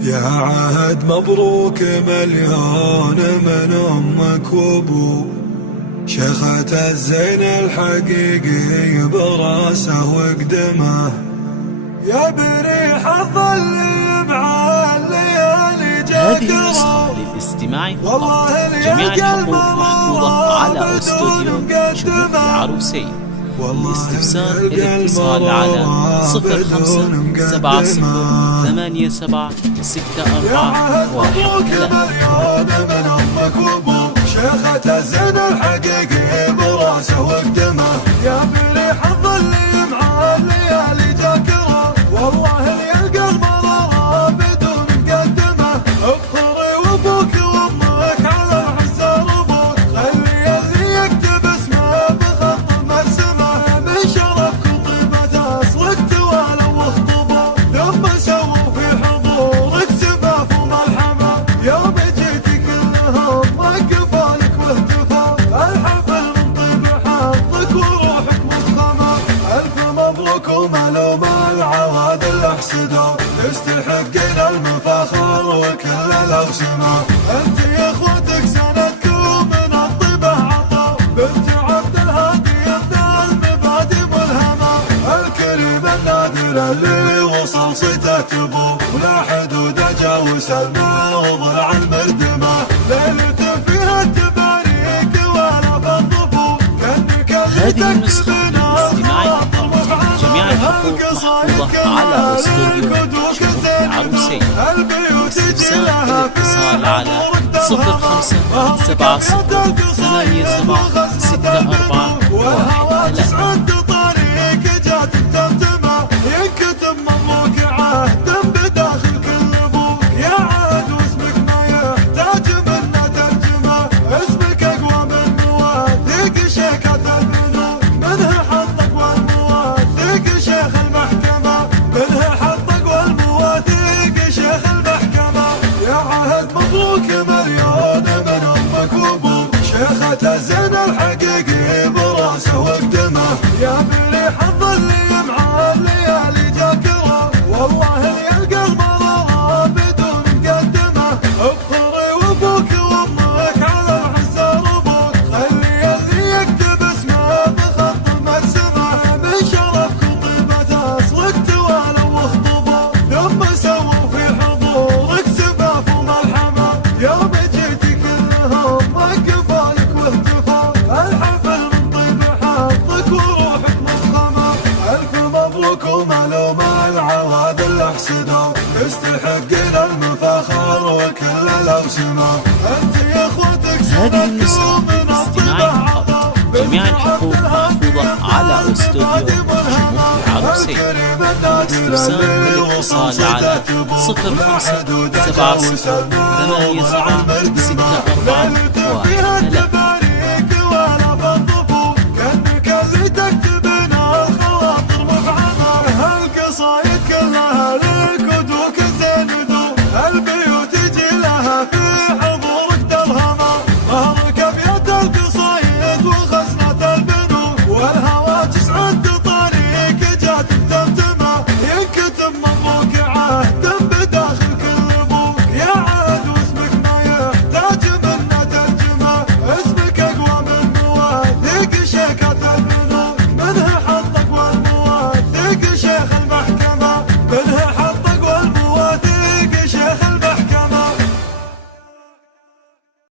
يا عهد مبروك مليون من أمك وأبوك، شيخة الزين الحقيقي براسه وقدمه، يا بريح الظل مع الليالي جاكرة. هذه النسخة للاستماع فقط، جميع الحقوق محفوظة على استوديو شموخ العروسية. للاستفسار الاتصال على 0570876413. شيخة الزين الحقيقي براسه وقدمه، يا بريح الظل مع الليالي جاكرة. والله اللي القلب ضرى بدون مقدمه، ابخري وابوك وامك على عز ربوك، خلي اللي يكتب اسمه بخط مرسمه، من شرفك وطيبة اصلك توالوا واخطبوا، ثم سووا في حضورك زفاف وملحمه، يوم جيتي كلهم رقبالك واهتفوا، الحفل من طيب حظك وروحك مفخمه. الف مبروك وملوم العوادل احسدوا، تستحقين المفاخر وكل الاوسمه، انت يا اخوتك سندك ومن الطيبه عطا، بنت عبد الهادي ابن المبادئ ملهمه، الكريم النادر اللي وصل صيته تبو، ولا حدود جاوس الماء وضلع المردمه، ليلة فيها التباريك ولا بالضبو، كانك هذه النسخة للاستماع فقط، جميع الحقوق محفوظة على استوديو شموخ العروسية. للاستفسار الاتصال على شيخة الزين الحقيقي براسه وقدمه، يا بريح الظل مع الليالي جاكرة. والله اللي القلب ضرى بدون مقدمه، ابخري وابوك وامك على عز ربوك، خلي اللي يكتب اسمه بخط مرسمه، من شرفك وطيبة اصلك توالوا واخطبوا، ثم سووا في حضورك زفاف وملحمه، يوم جيتي كلهم رقبالك واهتفوا، الحفل من طيب حظك وروحك مفخمه. الف مبروك وملوم العوادل احسدوا، تستحقين المفاخر وكل الاوسمه، انت يا اخوتك هذه النسخة للاستماع فقط، جميع الحقوق محفوظة على استوديو شموخ العروسية. للاستفسار الاتصال على 0570876413.